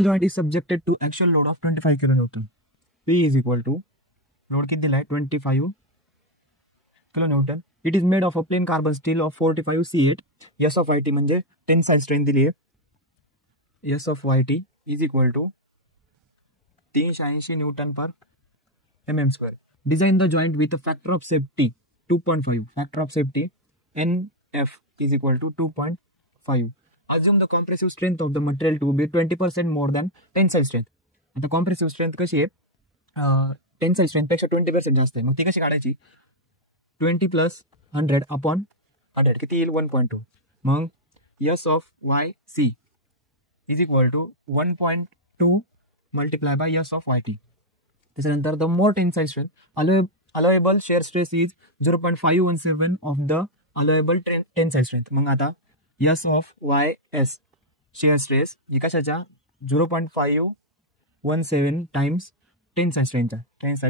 joint is subjected to actual load of 25 kilonewton. P is equal to load किती दिलाय 25 kilonewton. It is made of a plain carbon steel of 45 C8. S of YT म्हणजे tensile strength दिली आहे. S of YT is equal to 380 Newton per mm square. Design the joint with a factor of safety 2.5. Factor of safety NF is equal to 2.5. Assume the compressive strength of the material to be 20% more than tensile strength. आता compressive strength कशी आहे tensile strength पेक्षा 20% जास्त आहे. मग ती कशी काढायची 20 + 100 अपॉन 100 किती येईल 1.2. मग S of YC is equal to 1.2 multiply by S of YT. त्याच्यानंतर the more tensile strength allowable shear stress is 0.517 of the allowable tensile strength. मग आता S of YS shear stress ही कशाच्या 0.517 टाइम्स टेन्साइल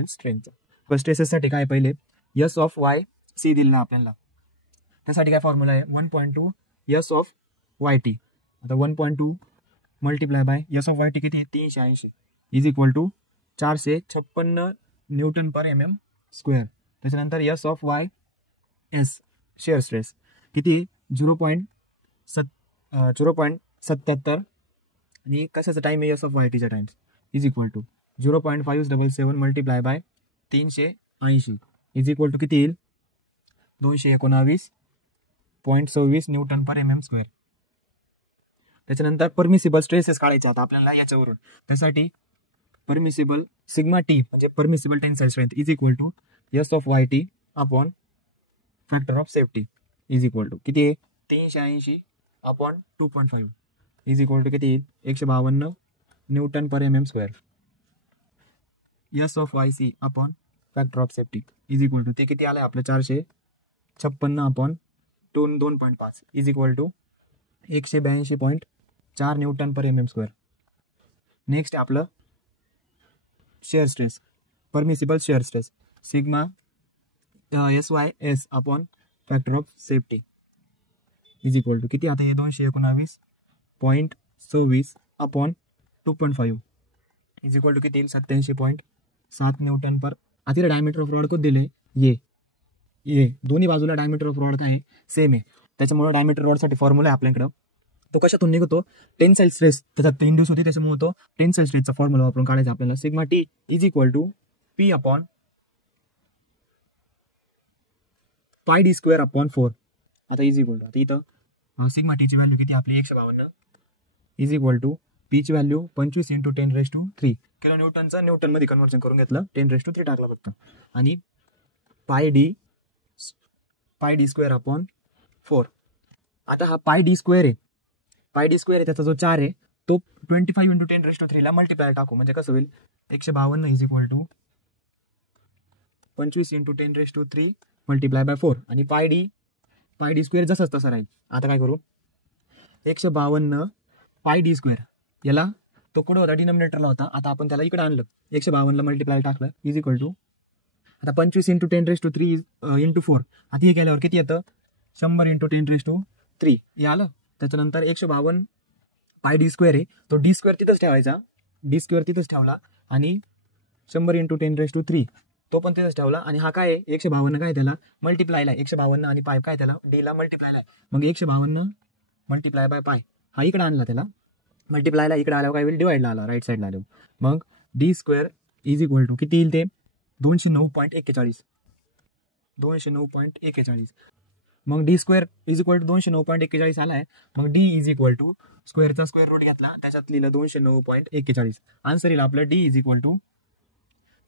स्ट्रेंथचा. स्ट्रेसेससाठी काय पहिले S of YC दिला आपल्याला. त्यासाठी काय फॉर्म्युला आहे 1.2 S of YT. आता 1.2 multiply by S of YT किती 380 is equal to 456 newton per mm square. त्याच्यानंतर S of YS shear stress किती 0.77 आणि कशाचा टाइम आहे S of YTचा times is equal to 0.577 multiply by 380 is equal to किती येईल 219.26 न्यूटन पर mm स्क्वेअर. त्याच्यानंतर परमिसिबल स्ट्रेसेस काढायचे आता आपल्याला याच्यावरून. त्यासाठी परमिसिबल सिग्मा टी म्हणजे permissible tensile strength is equal to S of YT upon factor of safety is equal to किती आहे 380 अपॉन 2.5 इज इक्वल टू किती येईल 152 newton per mm square. S of YC upon factor of safety is equal to ते किती आलं आपलं 456 upon 2.5 is equal to 182.4 newton per mm square. Next आपलं shear stress permissible shear stress sigma SYS upon factor of safety is equal to किती आता हे 219.26 upon 2.5 is equal to किती येईल 87.7 न्यूटन पर. आता डायमीटर ऑफ रॉड को दिले ये दोन्ही बाजूला डायमीटर ऑफ रॉड काय सेम आहे. त्याच्यामुळे डायमीटर रॉडसाठी फॉर्म्युला आहे आपल्याकडं. तो कशातून निघतो टेन्साइल स्ट्रेस त्याच्यात इंड्यूस होती त्याच्यामुळे तो टेन्साइल स्ट्रेसचा फॉर्म्युला वापरून काढायचा आपल्याला. Sigma T is equal to P upon pi D square upon 4. आता इज इक्वल टू आता इथं सिग्मा टीची व्हॅल्यू किती आपली 152 इज इक्वल टू पीची व्हॅल्यू 25 × 10³ किलो न्यूटनचा न्यूटनमध्ये कन्व्हर्जन करून घेतलं 10³ टाकला फक्त. आणि पाय डी स्क्वेअर अपॉन 4. आता हा पाय डी स्क्वेअर आहे त्याचा जो 4 आहे तो 25 × 10³ ला मल्टिप्लाय टाकू म्हणजे कसं होईल 152 is equal to 25 × 10³ multiply by 4 आणि पाय डी स्क्वेअर जसंच तसं राहील. आता काय करू 152 पाय डी स्क्वेअर याला तो कुठं होता डिनॉमिनेटरला होता. आता आपण त्याला इकडे आणलं 152 ला मल्टिप्लाय टाकलं इज इक्वल टू आता 25 × 10³ × 4 आता हे केल्यावर किती येतं 100 × 10³ हे आलं. त्याच्यानंतर 152 पाय डी स्क्वेअर आहे तो डी स्क्वेअर तिथंच ठेवायचा तिथंच ठेवला आणि 100 × 10³ तो पण तिथंच ठेवला. आणि हा काय आहे 152 काय त्याला मल्टिप्लायला 152 आणि पाय काय त्याला डीला मल्टिप्लायला. मग 152 मल्टिप्लाय बाय पाय हा इकडे आणला त्याला मल्टिप्लायला इकडे आल्यावर काय होईल डिवाइडला आला राईट साईडला आल्यावर. मग D square is equal to किती येईल ते 209.41. मग D square is equal to 209.41 आला आहे. मग डी इज इक्वल टू स्क्वेअरचा स्क्वेअर रूट घेतला त्याच्यात लिहिलं 209.41. आन्सर येईल आपलं डी इज इक्वल टू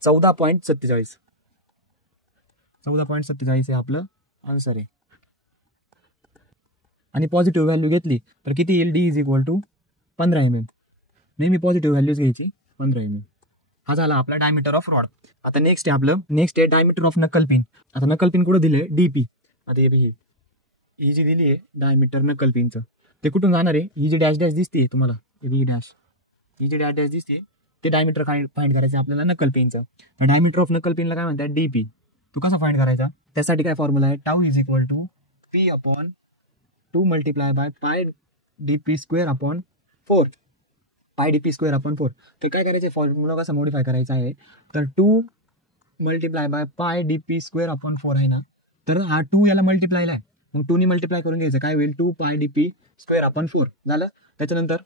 14.47 हे आपलं आन्सर आहे. आणि पॉझिटिव्ह व्हॅल्यू घेतली तर किती येईल D is equal to 15 mm. नेहमी पॉझिटिव्ह व्हॅल्यूज घ्यायची 15 mm. हा झाला आपला डायमीटर ऑफ रॉड. आता नेक्स्ट आहे डायमीटर ऑफ नकल पिन. आता नकल पिन कुठं दिले डीपी. आता ही जी दिली आहे डायमीटर नकल पिनचं ते कुठून जाणार आहे ही जी डॅश दिसते तुम्हाला ही जी डॅश दिसते ते डायमीटर फाइंड करायचं आपल्याला नकल पिनचं. डायमीटर ऑफ नकल पिनला काय म्हणतात डीपी. तो कसा फाइंड करायचा त्यासाठी काय फॉर्म्युला आहे tau is equal to P अपॉन 2 multiply by pi DP² upon 4. Pi D P square upon 4. तर काय करायचं, फॉर्म्युला कसा मॉडिफाय करायचा आहे, तर 2 multiply by pi D P square upon 4 आहे ना, तर हा 2 याला मल्टिप्लायला आहे, मग 2 नी मल्टिप्लाय करून घ्यायचं, काय होईल 2 पाय डी पी स्क्वेअर अपॉन 4 झालं. त्याच्यानंतर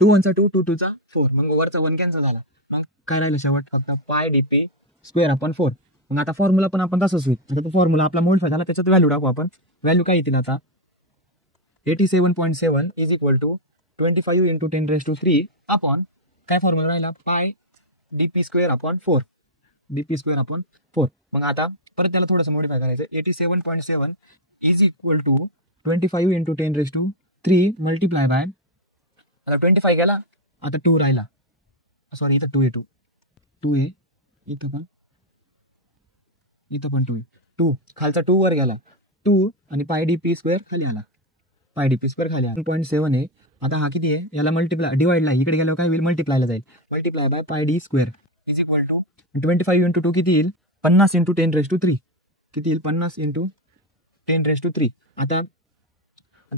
2 1 चा 2 2 2 चा 4, मग वरचा 1 कॅन्सल झाला, मग काय राहिलं शेवट फक्त पाय डी पी स्क्वेअर अपॉन 4. मग आता फॉर्म्युला पण आपण तसंच होईल. आता तो फॉर्म्युला आपला मॉडिफाय झाला, त्याच्यात व्हॅल्यू टाकू आपण. व्हॅल्यू काय येतील आता 87.7 is equal to 25 into 10⁻³ upon काय फॉर्म्युला राहिला pi D P square upon 4, D P square upon 4. मग आता परत त्याला थोडंसं मॉडिफाय करायचं. 87.7 is equal to 25 into 10⁻³ multiply by, आता 25 गेला, आता 2 राहिला, सॉरी इथं 2 आहे, 2 आहे इथं पण 2 आहे, 2 खालचा 2 वर गेला, 2 आणि पाय डी पी स्क्वेअर खाली आला, पाय डी पी स्क्वेअर खाली आला. 1.7 आहे. आता हा किती आहे, याला मल्टिप्लाय डिवाइडला इकडे गेल्यावर काय होईल, मल्टिप्लायला जाईल, multiply by pi D square is equal to 25 into 2 किती येईल 50 इंटू 10⁻³ किती येईल 50 इंटू 10⁻³. आता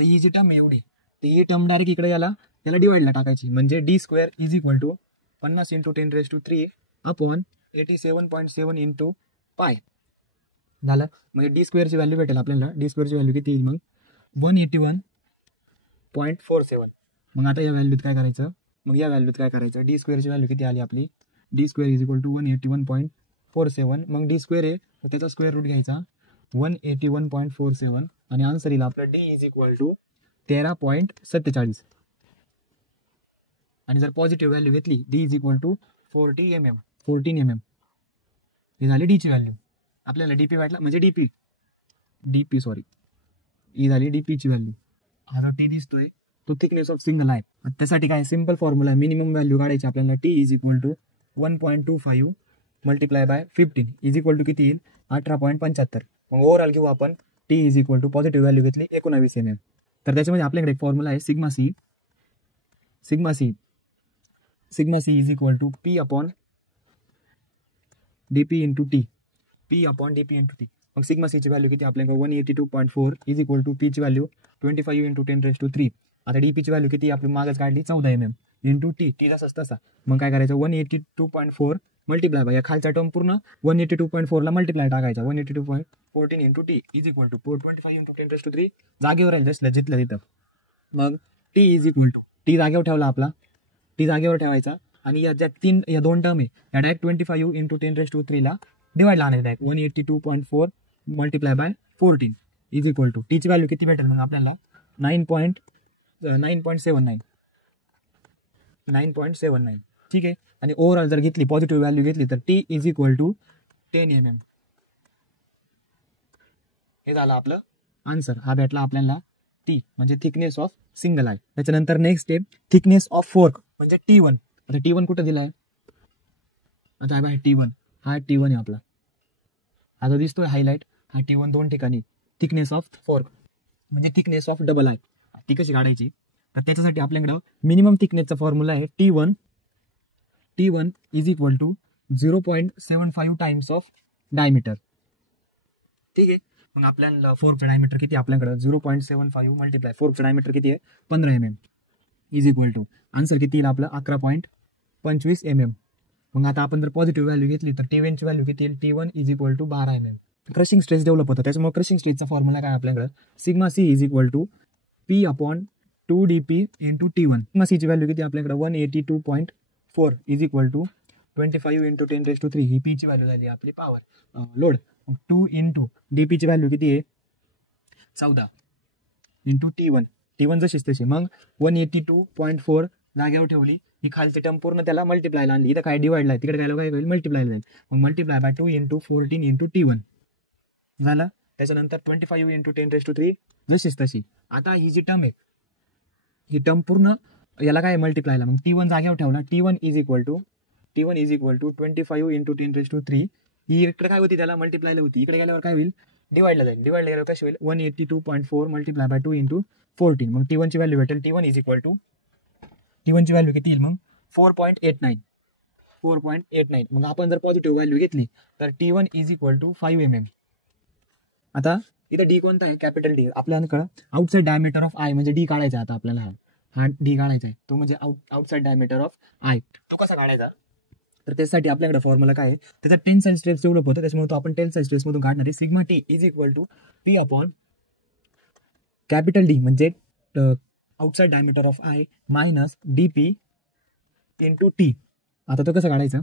ही जी टर्म आहे एवढी, तर ही टर्म डायरेक्ट इकडे याला डिवाइडला टाकायची, म्हणजे D square is equal to 50 into 10⁻³ upon 87.7 into pi झालं. म्हणजे डी स्क्वेअरची व्हॅल्यू भेटेल आपल्याला. डी स्क्वेअरची व्हॅल्यू किती येईल मग 181.47. मग आता या व्हॅल्यूत काय करायचं, डी स्क्वेअरची व्हॅल्यू किती आली आपली, D square is equal to 181.47. मग डी स्क्वेअर आहे तर त्याचा स्क्वेअर रूट घ्यायचा 181.47 आणि आन्सर येईल आपलं डी इज इक्वल टू 13.47. आणि जर पॉझिटिव्ह व्हॅल्यू घेतली D is equal to 14 mm ही झाली डीची व्हॅल्यू. आपल्याला डीपी वाटला म्हणजे डीपी सॉरी ही झाली डीपीची व्हॅल्यू. हा जो टी दिसतोय तो थिकनेस ऑफ सिंगल आहे. त्यासाठी काय सिंपल फॉर्म्युला आहे, मिनिमम व्हॅल्यू काढायची आपल्याला. T is equal to 1.25 multiply by 15 is equal to किती येईल 18.75. मग ओव्हरऑल घेऊ आपण T is equal to positive value घेतली 19 mm. तर त्याच्यामध्ये आपल्याकडे एक फॉर्म्युला आहे sigma C is equal to P upon DP into T, P upon DP into T. मग सिग्मा सीची व्हॅल्यू किती आपल्याकडे 182.4 इज इक्वल टू पीची व्हॅल्यू 25 इंटू 10⁻³. आता डीपीची व्हॅल्यू किती आपली मागच काढली 14 mm इंटू टी जसंच तसा. मग काय करायचं 182.4 मल्टिप्लाय बाय या खालचा टर्म पूर्ण 182.4 ला मल्टिप्लाय टाकायचा 182.14 into T is equal to 425 into 10⁻³ जागेवर राहील जसलं जिथलं तिथं. मग T is equal to T जागेवर ठेवला आपला, टी जागेवर ठेवायचा आणि या दोन टर्म आहे या डायरेक्ट 25 इंटू 10⁻³ ला डिवाइड आणायचं direct 182.4 multiply by 14 is equal to टीची व्हॅल्यू किती भेटेल मग आपल्याला 9.79. ठीक आहे. आणि ओव्हरऑल जर घेतली पॉझिटिव्ह व्हॅल्यू घेतली तर T is equal to 10 mm. हे झालं आपलं आन्सर. हा भेटला आपल्याला टी म्हणजे थिकनेस ऑफ सिंगल आय. त्याच्यानंतर next step thickness of fork म्हणजे T1. आता T1 कुठं दिलाय, आता बाय T1 हा T1 आहे आपला, हा जो दिसतोय हायलाइट हा T1 दोन ठिकाणी. थिकनेस ऑफ फोर्क म्हणजे थिकनेस ऑफ डबल आय. ती कशी काढायची तर त्याच्यासाठी आपल्याकडं मिनिमम थिकनेसचा फॉर्म्युला आहे T1 is equal to 0.75 times of diameter. ठीक आहे. मग आपल्याला फोर्कचं डायमीटर किती आपल्याकडं 0.75 मल्टिप्लाय फोर्कचं डायमीटर किती आहे 15 mm is equal to answer किती येईल आपलं 11.25 mm. मग आता आपण जर पॉझिटिव्ह व्हॅल्यू घेतली तर T1 ची व्हॅल्यू किती येईल T1 is equal to 12 mm. Crushing stress develop होतं त्याच्यामुळे क्रशिंग स्ट्रेसचा फॉर्म्युला काय आपल्याकडं sigma C is equal to P upon 2dp into T1. Sigma सीची व्हॅल्यू किती आपल्याकडे 182.4 इज इक्वल टू 25 इंटू 10⁻³ ही पीची व्हॅल्यू झाली आपली पॉवर लोड. 2 इंटू डीपीची व्हॅल्यू किती आहे 14 इंटू T1 जशीच तशी. मग 182.4 जागेवर ठेवली, ही खालची टर्म पूर्ण त्याला मल्टिप्लायला आणली, इथं काय डिवाइडला आहे तिकडे काय होईल मल्टिप्लायला जाईल. मग multiply by 2 into 14 into T1 झाला. त्याच्यानंतर 25 इंटू 10⁻³ जशीच तशी. आता ही जी टर्म आहे ही टर्म पूर्ण याला काय मल्टिप्लायला, मग T1 जागेवर ठेवला T1 is equal to 25 into 10⁻³ ही इकडे काय होती त्याला मल्टिप्लायला होती, इकडे गेल्यावर काय होईल डिवाइडला जाईल. डिवाइडला गेल्यावर कशी होईल 182.4 मल्टिप्लाय बाय 2 इंटू 14. मग T1 ची व्हॅल्यू भेटेल T1 is equal to T1 ची व्हॅल्यू किती येईल मग 4.89. मग आपण जर पॉझिटिव्ह व्हॅल्यू घेतली तर T1 इज इक्वल टू 5 mm. आता इथं डी कोणता आहे कॅपिटल डी आपल्याकडं आउटसाइड डायमीटर ऑफ आय म्हणजे डी काढायचा आता आपल्याला. हा डी काढायचा आहे, तो म्हणजे आउटसाइड डायमीटर ऑफ आय. तो कसा काढायचा, तर त्यासाठी आपल्याकडे फॉर्म्युला काय आहे, त्याचा टेन्साईल स्ट्रेस डेव्हलप होतं, त्याच्यामुळे तो आपण टेन्साईल स्ट्रेस मधून काढणार आहे. Sigma T is equal to P upon capital D म्हणजे outside diameter of I minus D P into T. आता तो कसं काढायचं,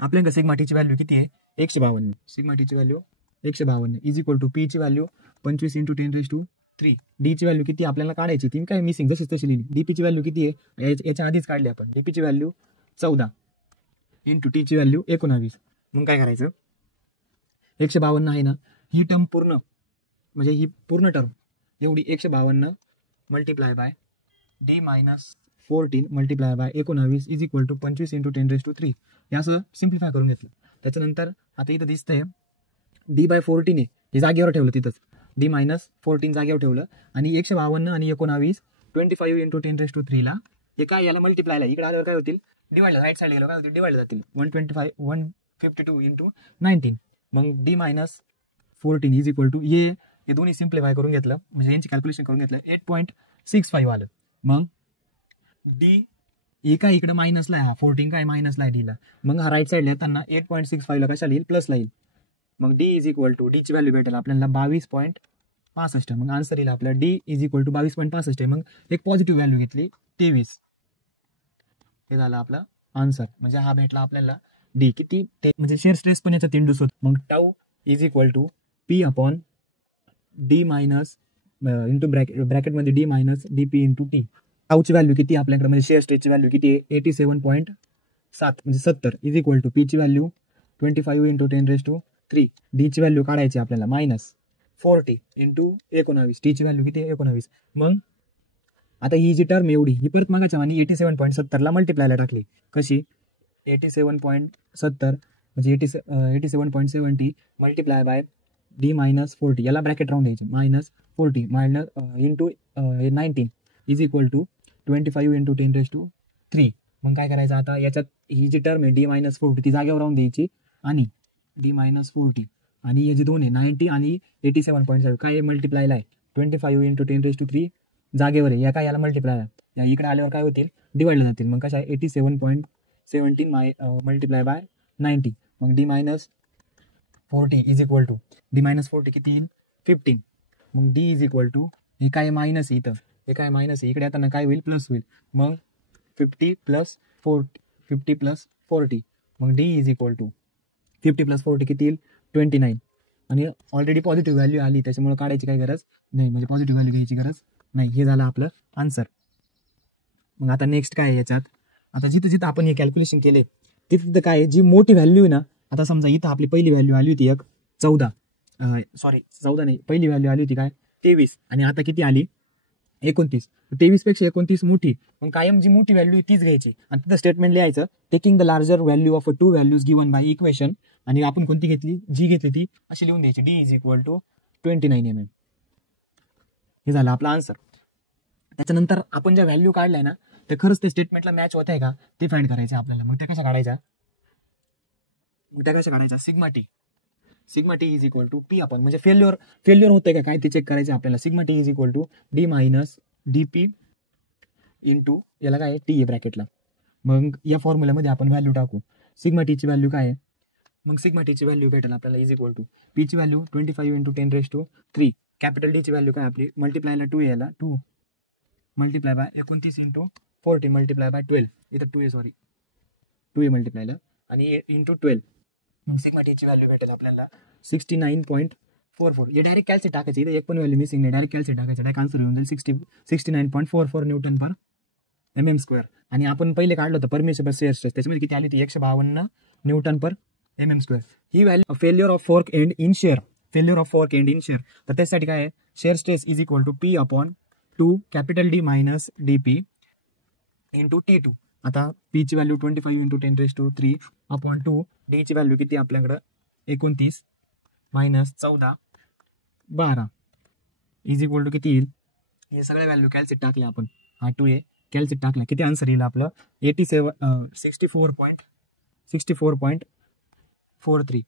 आपल्याकडे सिग्मा टीची व्हॅल्यू किती आहे 152. सिग्मा टीची value 152 is equal to P ची व्हॅल्यू 25 × 10⁻³ डी ची व्हॅल्यू किती आपल्याला काढायची, ती काय मिसिंग जशीच तशी लिहिली. डीपी ची व्हॅल्यू किती आहे याच्या आधीच काढली आपण. डीपी ची व्हॅल्यू 14 इंटू टी ची व्हॅल्यू 19. मग काय करायचं, 152 आहे ना, ही टर्म पूर्ण म्हणजे ही पूर्ण टर्म एवढी 152 multiply by D minus 14 multiply by 19 is equal to 25 × 10⁻³ हे असं सिम्प्लिफाय करून घेतलं. त्याच्यानंतर आता इथं दिसतंय डी बाय 14 आहे, हे जागेवर ठेवलं तिथंच, डी मायनस 14 जागेवर ठेवलं आणि 152 आणि 19 25 × 10⁻³ ला हे काय याला मल्टिप्लायला इकडे आल्यावर काय होतील, डिवाइड राईट साईड गेलं काय होतील, डिवाइड जातील 152 × 19. मग D minus 14 is equal to हे दोन्ही सिम्प्लिफाय करून घेतलं म्हणजे यांची कॅल्क्युलेशन करून घेतलं 8.65 आलं. मग डी हे काय इकडे मायनसला आहे, हा 14 काय मायनसला आहे डीला, मग हा राईट साईडला येताना 8.65 ला कशाला येईल, प्लसला येईल. मग डी इज इक्वल टू डीची व्हॅल्यू भेटेल आपल्याला 22.65. मग आन्सर येईल आपला डी इज इक्वल टू 22.65. मग एक पॉझिटिव्ह व्हॅल्यू घेतली 23. हे झालं आपला आन्सर, म्हणजे हा भेटला आपल्याला डी किती ते म्हणजे शेअर स्ट्रेस पण याचा 3 होतो. मग tau is equal to P upon D minus into ब्रॅकेटमध्ये D minus D P into T. टाऊची व्हॅल्यू किती आपल्याकडे म्हणजे शेअर स्ट्रेसची व्हॅल्यू किती आहे 87.7 म्हणजे 70 इज इक्वल टू पीची व्हॅल्यू 25 × 10⁻³ डीची व्हॅल्यू काढायची आपल्याला मायनस 40 × 19 टीची व्हॅल्यू किती आहे 19. मग आता ही जी टर्म एवढी ही परत मागाच्या आणि 87.70 ला मल्टिप्लायला टाकली. कशी 87.70 म्हणजे 87.70 मल्टिप्लाय बाय डी मायनस 40 याला ब्रॅकेट राहून द्यायची minus 40 minus into 19 is equal to 25 × 10⁻³. मग काय करायचं आता याच्यात ही जी टर्म आहे डी मायनस 40 ती जागेवर राहून द्यायची आणि डी मायनस 40 आणि हे जे दोन आहे 90 आणि 87.7 काय मल्टिप्लायला आहे 25 × 10⁻³ जागेवर आहे, या काय याला मल्टिप्लाय या इकडे आल्यावर काय होतील डिवाइडला जातील. मग कशा 87.17 मल्टिप्लाय बाय 90. मग D minus 40 is equal to D minus 40 किती येईल 15. मग डी इज इक्वल टू हे काय मायनस आहे इथं, हे काय मायनस आहे इकडे येताना काय होईल प्लस होईल. मग 50 + 40 मग डी इज इक्वल टू 50 + 40 किती येईल 29. आणि ऑलरेडी पॉझिटिव्ह व्हॅल्यू आली त्याच्यामुळे काढायची काही गरज नाही म्हणजे पॉझिटिव्ह व्हॅल्यू घ्यायची गरज नाही. हे झालं आपलं आन्सर. मग आता नेक्स्ट काय आहे याच्यात, आता जिथं आपण हे कॅल्क्युलेशन केले तिथं काय आहे जी मोठी व्हॅल्यू आहे ना, आता समजा इथं आपली पहिली व्हॅल्यू आली होती 14 नाही पहिली व्हॅल्यू आली होती काय 23 आणि आता किती आली 29. 23 पेक्षा 29 मोठी, मग कायम जी मोठी व्हॅल्यू तीच घ्यायची आणि तिथं स्टेटमेंट लिहायचं taking the larger value of 2 values given by equation आणि आपण कोणती घेतली जी घेतली ती अशी लिहून द्यायची D is equal to 29 mm. हे झालं आपला आन्सर. त्याच्यानंतर आपण ज्या व्हॅल्यू काढलाय ना ते खरंच ते स्टेटमेंटला मॅच होत आहे का ते फाइंड करायचं आपल्याला. मग त्या कशा काढायचा sigma T is equal to P आपण म्हणजे फेल्युअर होतंय का काय ते चेक करायचं आपल्याला. Sigma T is equal to D minus D P into याला काय टी आहे ब्रॅकेटला. मग या फॉर्म्युल्यामध्ये आपण व्हॅल्यू टाकू. सिग्मा टीची व्हॅल्यू काय आहे, मग सिग्मा टीची व्हॅल्यू भेटेल आपल्याला इज इक्वल टू पीची व्हॅल्यू 25 × 10⁻³ कॅपिटल डीची व्हॅल्यू काय आपली मल्टिप्लायला 2 याला 2 मल्टिप्लाय बाय 29 × 40 मल्टिप्लाय बाय 12 इथं 2 आहे मल्टिप्लायला आणि इंटू 12. मग सिग्मा टीची व्हॅल्यू भेटेल आपल्याला 69.44. हे डायरेक्ट कॅल्क्युलेट टाकायचं इथं एक पण व्हॅल्यू मिसिंग नाही, डायरेक्ट कॅल्क्युलेट टाकायचं डायरेक्ट आन्सर येऊन जाईल 69.44 Nm². आणि आपण पहिले काढलं होतं परमिसिबल शेअर स्ट्रेस त्याच्यामध्ये किती आली होती 152 Nm². ही value failure of fork end in shear तर त्यासाठी काय आहे shear stress is equal to P upon 2 capital D minus D P into T2. आता पी ची व्हॅल्यू 25 × 10⁻³ अपॉन 2 डी ची व्हॅल्यू किती आपल्याकडं 29 मायनस 14 12 इज इक्वल टू किती येईल. हे सगळ्या व्हॅल्यू कॅल्क्युलेट टाकल्या आपण हा 2 आहे कॅल्क्युलेट टाकला किती आन्सर येईल आपलं 64.43.